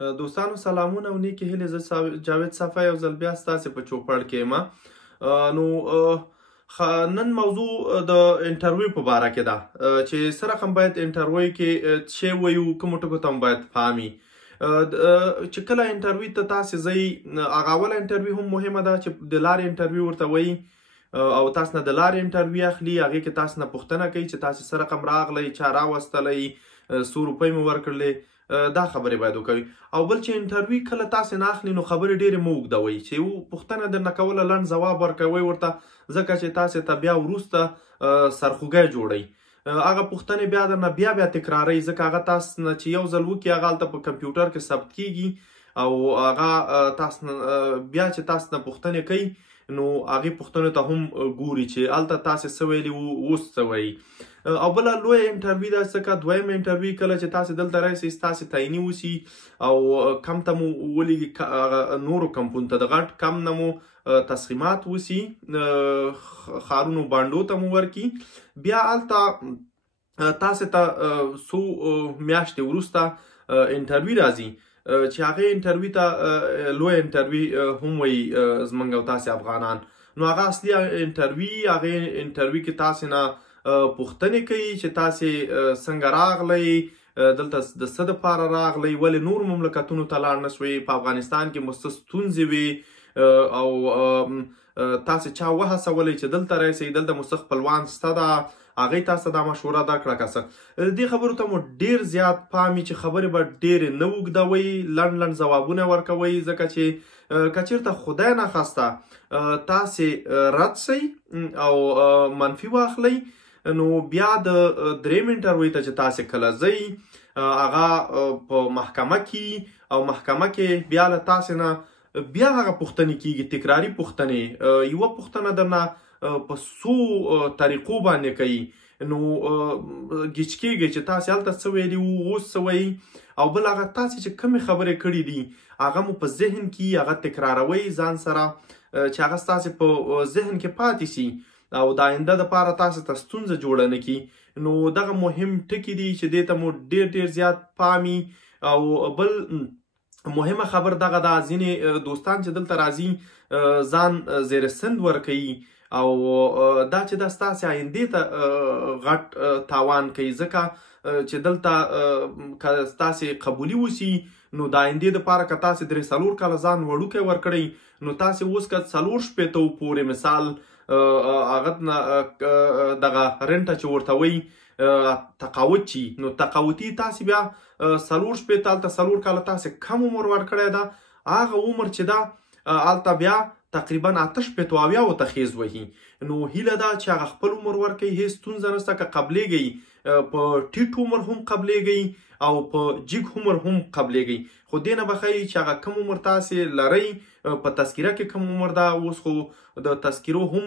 دوستانو سلامونه او نیکې هیلې. زه جاوید صفا یو ځل بیا ستاسې په چوپړ کې یم. نن موضوع د انټرویو په باره کې ده چې څه رقم باید انټرویو کې څه وایو، کومو ټکو ته باید پام وي. چې کله انټرویو ته تاسې ځئ، هغه اوله انټرویو هم مهمه ده چې د لارې انټرویو ورته وایي او تاسو نه د لارې انټرویو اخلي. هغې کې تاسو نه پوښتنه کوي چې تاسې څه رقم راغلی، چا راوستلی، څو روپۍ مو ورکړلې. دا خبرې باید وکوي. او بل چې انټرویو کله تاسې نه اخلي نو خبرې ډېرې مه اوږدوئ، چې یو پوښتنه درنه کوله لنډ ځواب ورکوئ ورته، ځکه چې تاسې ته بیا وروسته سرخوږی جوړئ. هغه پوښتنې بیا درنه بیا تکراروئ، ځکه هغه تاسو نه چې یو ځل وکړي هغه هلته په کمپیوټر کې ثبت کیږي او هغه تاسو بیا چې تاسو نه پوښتنې کوي نو هغې پوښتنو ته هم ګوري چې هلته تاسې څه ویلي وو، اوس څه وایي. او بله لویه انټرویو ده، ځکه دویمه انټرویو کله چې تاسې دلته راشئ ستاسې تعیني وسي او کم ته مو ولېږي نورو کمپونو ته، د غټ کم نه مو تسخیمات وسي، ښارونو بانډو ته مو ورکړي. بیا هلته تاسې ته څو میاشتې وروسته انټرویو راځي چې هغې انټرویو ته لویه انټرویو هم وایي زموږ او تاسې افغانان. نو هغه اصلي انټرویو، هغې انټرویو کې تاسې نه پوښتنې کوي چې تاسې څنګه راغلی، دلته د څه دپاره راغلی، ولې نورو مملکتونو ته لاړ نه سوئ، په افغانستان کې مو څه ستونزې وي او تاسې چا وهڅولی چې دلته راشئ، دلته مو څه خپلوان شته ده، هغې تاسو ته دا مشوره درکړه که څه. دې خبرو ته مو ډېر زیات پام وي چې خبرې به ډېرې نه اوږدوئ، لنډ ځوابونه ورکوئ، ځکه چې که چېرته خدای نخواسته تاسې رد شئ او منفي واخلئ نو بیا د دریم انټرویو ته چې تاسې کله ځئ هغه په محکمه کې او محکمه کې بیا له تاسې نه بیا هغه پوښتنې کیږي، تکراري پوښتنې. یوه پوښتنه درنه په څو طریقو باندې کوي، نو ګیچ کیږي چې تاسې هلته څه ویلي وو، اوس څه وایي. او بل هغه تاسې چې کومې خبرې کړي دي هغه مو په ذهن کې هغه تکراروئ ځان سره، چې هغه ستاسې په ذهن کې پاتې سي او د آینده دپاره تاسې ته ستونزه جوړه نه کړي. نو دغه مهم ټکي دي چې دې ته مو ډېر زیات پام وي. او بل مهمه خبر دغه ده، ځینې دوستان چې دلته راځي ځان زیر سند ورکوي او دا چې دا ستاسې آیندې ته غټ تاوان کوي، ځکه چې دلته که ستاسې قبولي وسي نو د آیندې دپاره که تاسې 3-4 کاله ځان وړوکی ورکړئ نو تاسې اوس که 4 شپېتو پورې مثال هغه دغه رنټه چې ورته وایي تقاعد چي، نو تقاعدي تاسې بیا 4 شپېته هلته 4 کاله تاسې کم عمر ورکړی ده، هغه عمر چې ده هلته بیا تقریبا 8 شپېتو اویاو ته خیز وهي. نو هیله ده چې هغه خپل عمر ورکوي، هېڅ ستونزه نشته. که قبلېږئ په ټیټ عمر هم قبلېږئ او په جګ عمر هم قبلېږئ، خو دې نه به ښایي چې هغه کم عمر تاسې لرئ. په تذکیره کې کم عمر ده، اوس خو د تذکیرو هم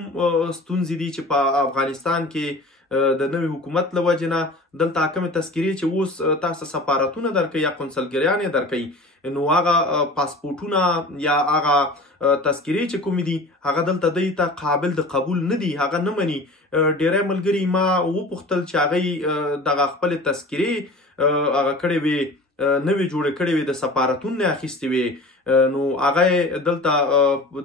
ستونزې دي چې په افغانستان کې د نوي حکومت له وجې نه دلته کومې تذکیرې چې اوس تاسو سفارتونه درکوي یا قونسلګریانې درکوي، نو هغه پاسپورټونه یا هغه تذکیرې چې کومې دي هغه دلته دوی ته قابل د قبول نه دي، هغه نه مني. ډېری ملګري ما وپوښتل چې هغوی دغه خپلې تذکیرې هغه کړې وې، نوې جوړې کړې وې، د سفارتون نه اخیستې وې، نو هغه دلته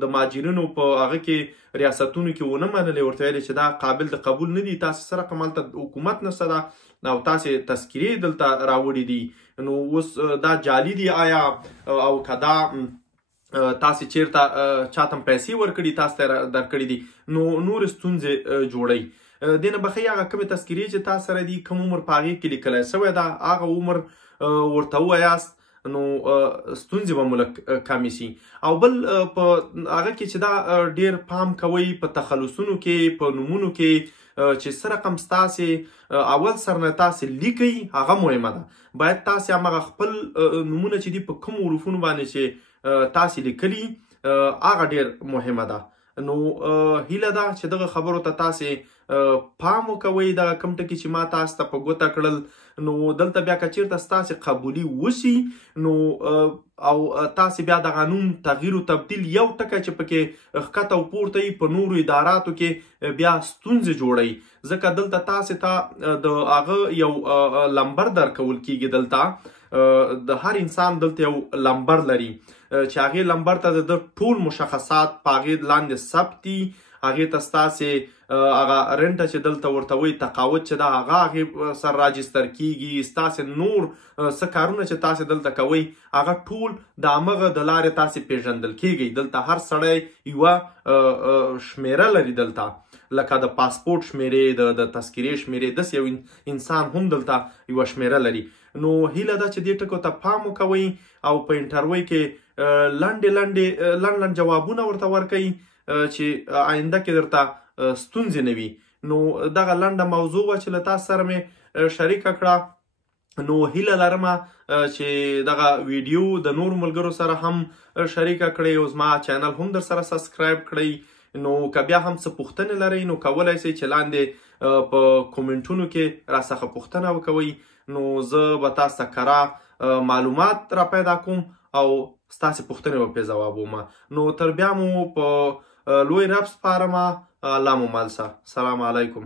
د مهاجرینو په هغه کې ریاستونو کې ونه منلې، ورته ویلې چې دا قابل د قبول نه دي، تاسې څه رقم هلته حکومت نشته ده او تاسې تذکیرې دلته راوړي دي، نو اوس دا جعلي دي آیا او که دا تاسې چیرته چاته پیسې ورکړي تاسو ته درکړي دي، نو نورې ستونزې جوړوي. دې نه به ښایي هغه کومې تذکیرې چې تاسو سره دي کوم عمر په هغې کې لیکلی شوی ده هغه عمر ورته ووایاست، نو ستونزې به مو لږ کمې سي. او بل په هغه کې چې دا ډېر پام کوئ په تخلصونو کې، په نومونو کې چې څه رقم ستاسې اول سر نه تاسې لیکئ هغه مهمه ده. باید تاسې همغه خپل نومونه چې دي په کومو حروفونو باندې چې تاسې لیکلي هغه ډېر مهمه ده. نو هیله ده چې دغه خبرو ته تاسې پام وکوئ، دغه کوم ټکي چې ما تاسو ته په ګوته کړل. نو دلته بیا که چېرته ستاسې قبولي وسي نو او تاسې بیا دغه نوم تغییر و تبدیل یو ټکی چې پکې ښکته او پورته وي په نورو اداراتو کې بیا ستونزې جوړوي، ځکه دلته تاسې ته د هغه یو لمبر درکول کیږي دلته د هر انسان دلته یو لمبر لري چې هغې لمبر ته د ټول مشخصات په هغې لاندې ثبت دي. هغې ته ستاسې هغه رنټه چې دلته ورته وایي تقاعد چې ده هغه هغې سره راجستر کیږي. ستاسې نور څه کارونه چې تاسې دلته کوئ هغه ټول د همغه د لارې تاسې پیژندل کیږئ. دلته هر سړی یوه شمیره لري دلته لکه د پاسپورټ شمیرې د تذکرې شمیرې داسې یو انسان هم دلته یوه شمیره لري. نو هیله ده چې دې ټکو ته پام وکوئ او په انټرویو کې لنډ جوابونه ورته ورکوئ چې آینده کې درته ستونزې نه وي. نو دغه لنډه موضوع وه چې له تاسو سره مې شریکه کړه. نو هیله لرمه چې دغه ویډیو د نورو ملګرو سره هم شریکه کړئ او زما چینل هم در سره سبسکرایب کړئ. نو که بیا هم څه پوښتنې لرئ نو کولی شئ چې لاندې په کومنټونو کې راڅخه پوښتنه وکوئ. نو زه به تاسو ته کره معلومات را پیدا کوم او ستاسې پوښتنې به پرې ځوابومه. نو تر بیا مو په لوی رب سپارمه. الله مو مل شه. سلام علیکم.